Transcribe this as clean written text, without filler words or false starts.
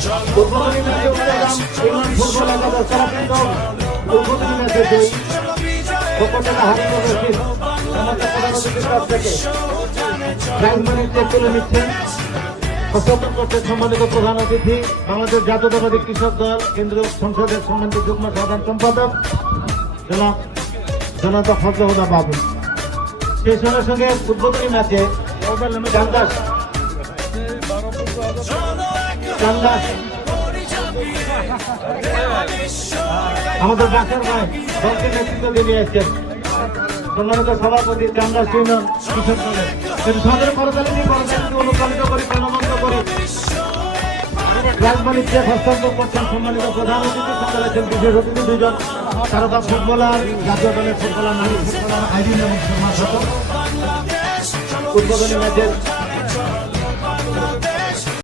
উদ্বোধনী ম্যাচে Uttargram England football একাদশ খেলাকেন্দ্র উদ্বোধনী ম্যাচে জয়ী উপজেলা হারিয়ে রশিদ আমাদের প্রধান অতিথির কাছ থেকে প্রাইজ মানি চেক তুলে নিচ্ছেন। প্রস্তাবন করছেন সম্মানিত প্রধান অতিথি বাংলাদেশ জাতীয়তাবাদী কৃষক দল কেন্দ্রীয় সংসদের সম্মানিত যুগ্ম সাধারণ সম্পাদক জনতা ফজলুল বাবু। সেই সঙ্গে সঙ্গে উদ্বোধনী ম্যাচে আমাদের ডাক্তার ভাই দলকে নেতৃত্ব দিয়ে এসেছেন সম্মানিত সভাপতি চান্দাস ইউনিয়ন কৃষক দলের সাধারণ করতালিনী অনুপ্রাণিত করে প্রাণবন্ত করে রাজবাড়ির চেক হস্তান্তর করছেন সম্মানিত প্রধান অতিথি সঙ্গে আছেন বিশেষ অতিথি দুজন তারকা ফুটবলার জাতীয় দলের ফুটবলার নারী ফুটবলার আইরিন এবং শর্মা উদ্বোধনী ম্যাচের